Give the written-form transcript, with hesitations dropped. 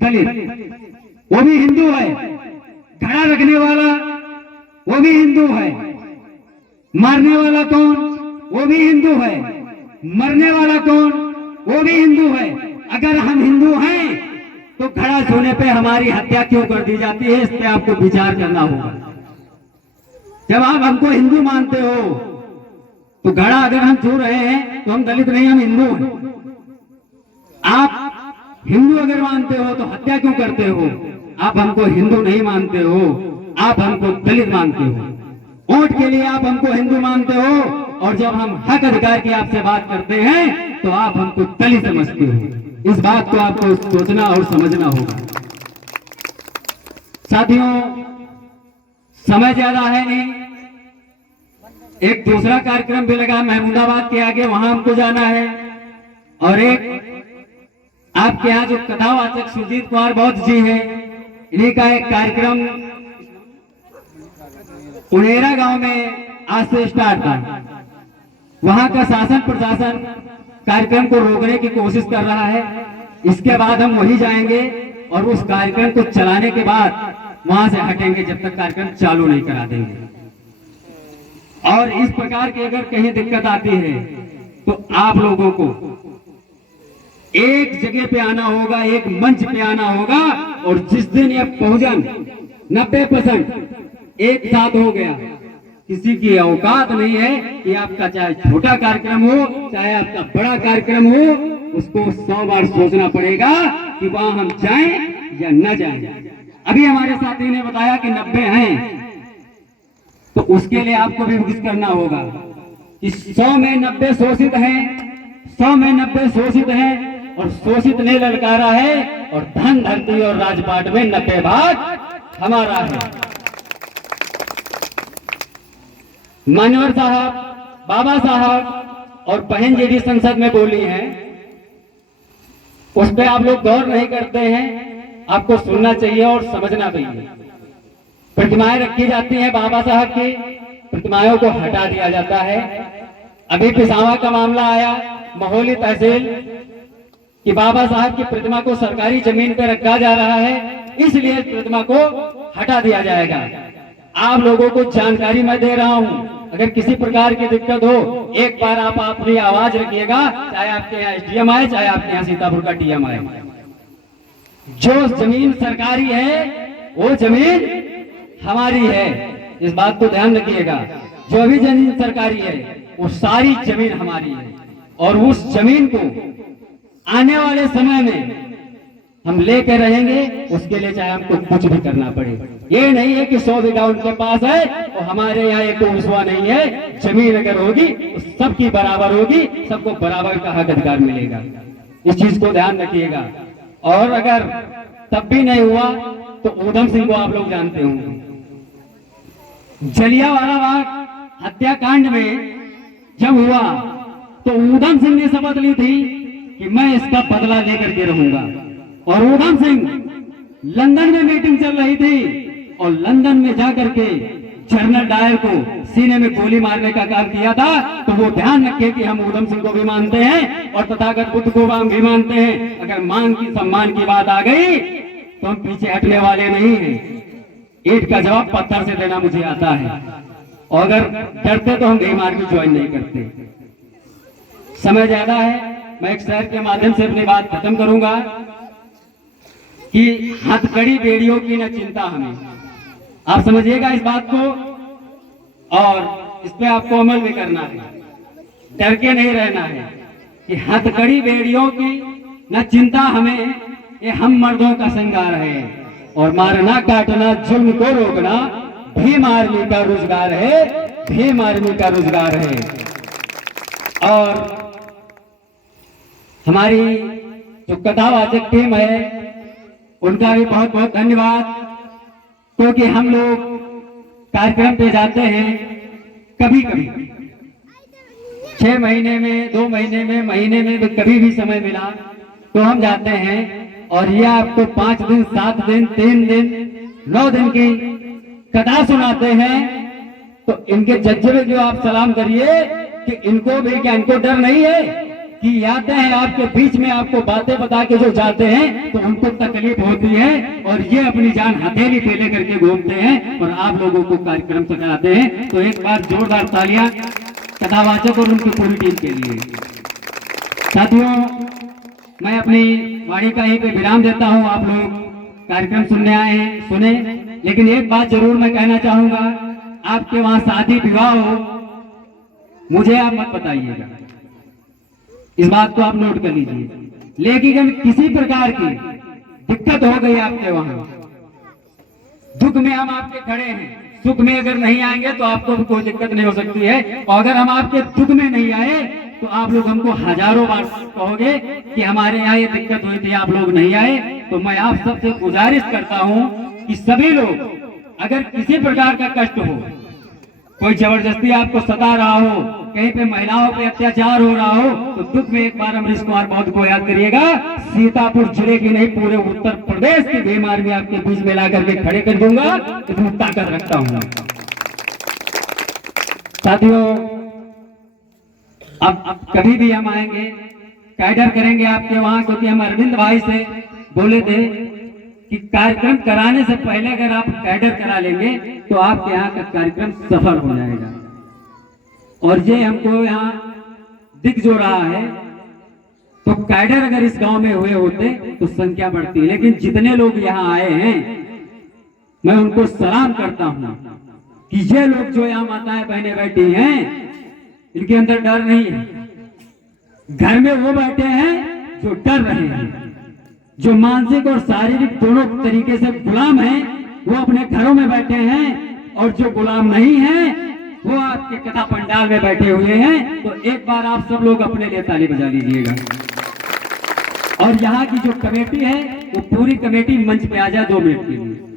दलित, वो भी हिंदू है। घड़ा रखने वाला वो भी हिंदू है। मारने वाला कौन? वो भी हिंदू है। मरने वाला कौन? वो भी हिंदू है। अगर हम हिंदू हैं तो घड़ा छूने पे हमारी हत्या क्यों कर दी जाती है? इस पे आपको विचार करना होगा। जब आप हमको हिंदू मानते हो तो घड़ा अगर हम छू रहे हैं तो हम दलित नहीं, हम हिंदू हैं। आप हिंदू अगर मानते हो तो हत्या क्यों करते हो? आप हमको हिंदू नहीं मानते हो, आप हमको दलित मानते हो। वोट के लिए आप हमको हिंदू मानते हो और जब हम हक अधिकार की आपसे बात करते हैं तो आप हमको दलित समझते हो। इस बात को आपको सोचना और समझना होगा। साथियों, समय ज्यादा है नहीं, एक दूसरा कार्यक्रम भी लगा महमूदाबाद के आगे, वहां हमको जाना है। और एक आपके यहाँ जो कथावाचक सुजीत कुमार बौद्ध जी हैं, इन्हीं का एक कार्यक्रम उनेरा गांव में आज से स्टार्ट था। वहां का शासन प्रशासन कार्यक्रम को रोकने की कोशिश कर रहा है। इसके बाद हम वहीं जाएंगे और उस कार्यक्रम को चलाने के बाद वहां से हटेंगे जब तक कार्यक्रम चालू नहीं करा देंगे। और इस प्रकार की अगर कहीं दिक्कत आती है तो आप लोगों को एक जगह पे आना होगा, एक मंच पे आना होगा। और जिस दिन यह भोजन 90% एक साथ हो गया, किसी की औकात नहीं है कि आपका चाहे छोटा कार्यक्रम हो चाहे आपका बड़ा कार्यक्रम हो, उसको 100 बार सोचना पड़ेगा कि वहां हम जाएं या न जाएं। अभी हमारे साथी ने बताया कि 90 हैं, तो उसके लिए आपको भी विकसित करना होगा कि 100 में 90 शोषित हैं, 100 में 90 शोषित हैं और शोषित ने ललकारा है। और धन धरती और राजपाट में 90 भाग हमारा है। मान्यवर साहब, बाबा साहब और बहन जी भी संसद में बोली हैं, उस पर आप लोग गौर नहीं करते हैं। आपको सुनना चाहिए और समझना चाहिए। प्रतिमाएं रखी जाती हैं बाबा साहब की, प्रतिमाओं को हटा दिया जाता है। अभी पिसावा का मामला आया महोली तहसील कि बाबा साहब की प्रतिमा को सरकारी जमीन पर रखा जा रहा है, इसलिए प्रतिमा को हटा दिया जाएगा। आप लोगों को जानकारी मैं दे रहा हूं, अगर किसी प्रकार की दिक्कत हो एक बार आप अपनी आवाज रखिएगा, चाहे आपके यहाँ एसडीएम आए चाहे आपके यहाँ सीतापुर का डीएम आए। जो जमीन सरकारी है वो जमीन हमारी है, इस बात को ध्यान रखिएगा। जो भी जमीन सरकारी है वो सारी जमीन हमारी है और उस जमीन को आने वाले समय में हम लेकर रहेंगे, उसके लिए चाहे हमको कुछ भी करना पड़े। ये नहीं है कि 100 बीघा उनके पास है और हमारे यहाँ एक विश्वा नहीं है। जमीन अगर होगी तो सबकी बराबर होगी, सबको बराबर का हक अधिकार मिलेगा। इस चीज को ध्यान रखिएगा। और अगर तब भी नहीं हुआ तो ऊधम सिंह को आप लोग जानते होंगे। जलियांवाला बाग हत्याकांड में जब हुआ तो ऊधम सिंह ने शपथ ली थी कि मैं इसका बदला लेकर के रहूंगा। और ऊधम सिंह लंदन में मीटिंग चल रही थी और लंदन में जाकर के जनरल डायर को सीने में गोली मारने का काम किया था। तो वो ध्यान रखे कि हम ऊधम सिंह को भी मानते हैं और तथागत बुद्ध को भी मानते हैं। अगर मान की सम्मान की बात आ गई तो हम पीछे हटने वाले नहीं हैं। ईंट का जवाब पत्थर से देना मुझे आता है और अगर डरते तो हम भीम आर्मी ज्वाइन नहीं करते। समय ज्यादा है, मैं एक शेर के माध्यम से अपनी बात खत्म करूंगा कि हथकड़ी बेड़ियों की न चिंता हमें। आप समझिएगा इस बात को और इस पे आपको अमल भी करना है, डर के नहीं रहना है कि हथकड़ी बेड़ियों की न चिंता हमें, ये हम मर्दों का श्रृंगार है। और मारना काटना जुल्म को रोकना भीम आर्मी का रोजगार है, भीम आर्मी का रोजगार है। और हमारी जो कथावाचक टीम है उनका भी बहुत बहुत धन्यवाद, क्योंकि हम लोग कार्यक्रम पे जाते हैं कभी कभी 6 महीने में, 2 महीने में, महीने में कभी भी समय मिला तो हम जाते हैं। और ये आपको 5 दिन, 7 दिन, 3 दिन, 9 दिन की कथा सुनाते हैं। तो इनके जज्बे जो आप सलाम करिए कि इनको भी, क्या इनको डर नहीं है? कि आते हैं आपके बीच में, आपको बातें बता के जो जाते हैं तो उनको तकलीफ होती है और ये अपनी जान हथेली पे लेकर के घूमते हैं और आप लोगों को कार्यक्रम चलाते हैं। तो एक बार जोरदार तालियां कथावाचक और उनकी पूरी टीम के लिए। साथियों, मैं अपनी वाणी का यहीं पे विराम देता हूं। आप लोग कार्यक्रम सुनने आए हैं, सुने, लेकिन एक बात जरूर मैं कहना चाहूंगा, आपके वहां शादी विवाह हो, मुझे आप मत बताइएगा, इस बात को आप नोट कर लीजिए। लेकिन अगर किसी प्रकार की दिक्कत हो गई आपके वहां, दुख में हम आपके खड़े हैं, सुख में अगर नहीं आएंगे तो आपको भी कोई दिक्कत नहीं हो सकती है। और अगर हम आपके दुख में नहीं आए तो आप लोग हमको हजारों बार कहोगे कि हमारे यहाँ ये दिक्कत हुई थी, आप लोग नहीं आए। तो मैं आप सबसे गुजारिश करता हूँ कि सभी लोग, अगर किसी प्रकार का कष्ट हो, कोई जबरदस्ती आपको सता रहा हो, कहीं पे महिलाओं पे अत्याचार हो रहा हो, तो दुख में एक बार अमरीश कुमार बौद्ध को याद करिएगा। सीतापुर जिले की नहीं, पूरे उत्तर प्रदेश की भीम आर्मी आपके बीच में ला करके खड़े कर दूंगा, इतनी ताकत रखता हूं। साथियों, अब कभी भी हम आएंगे, कैडर करेंगे आपके वहां, क्योंकि हम अरविंद भाई से बोले थे कि कार्यक्रम कराने से पहले अगर आप कैडर करा लेंगे तो आपके यहाँ का कार्यक्रम सफल हो जाएगा। और ये हमको यहाँ दिख जो रहा है, तो कैडर अगर इस गांव में हुए होते तो संख्या बढ़ती, लेकिन जितने लोग यहाँ आए हैं मैं उनको सलाम करता हूँ कि ये लोग जो यहाँ माताएं बहनें बैठी हैं, इनके अंदर डर नहीं है। घर में वो बैठे हैं जो डर रहे हैं, जो मानसिक और शारीरिक दोनों तरीके से गुलाम हैं, वो अपने घरों में बैठे हैं। और जो गुलाम नहीं हैं वो आपके कथा पंडाल में बैठे हुए हैं। तो एक बार आप सब लोग अपने लिए ताली बजा लीजिएगा। और यहाँ की जो कमेटी है वो पूरी कमेटी मंच पे आ जाए 2 मिनट के लिए।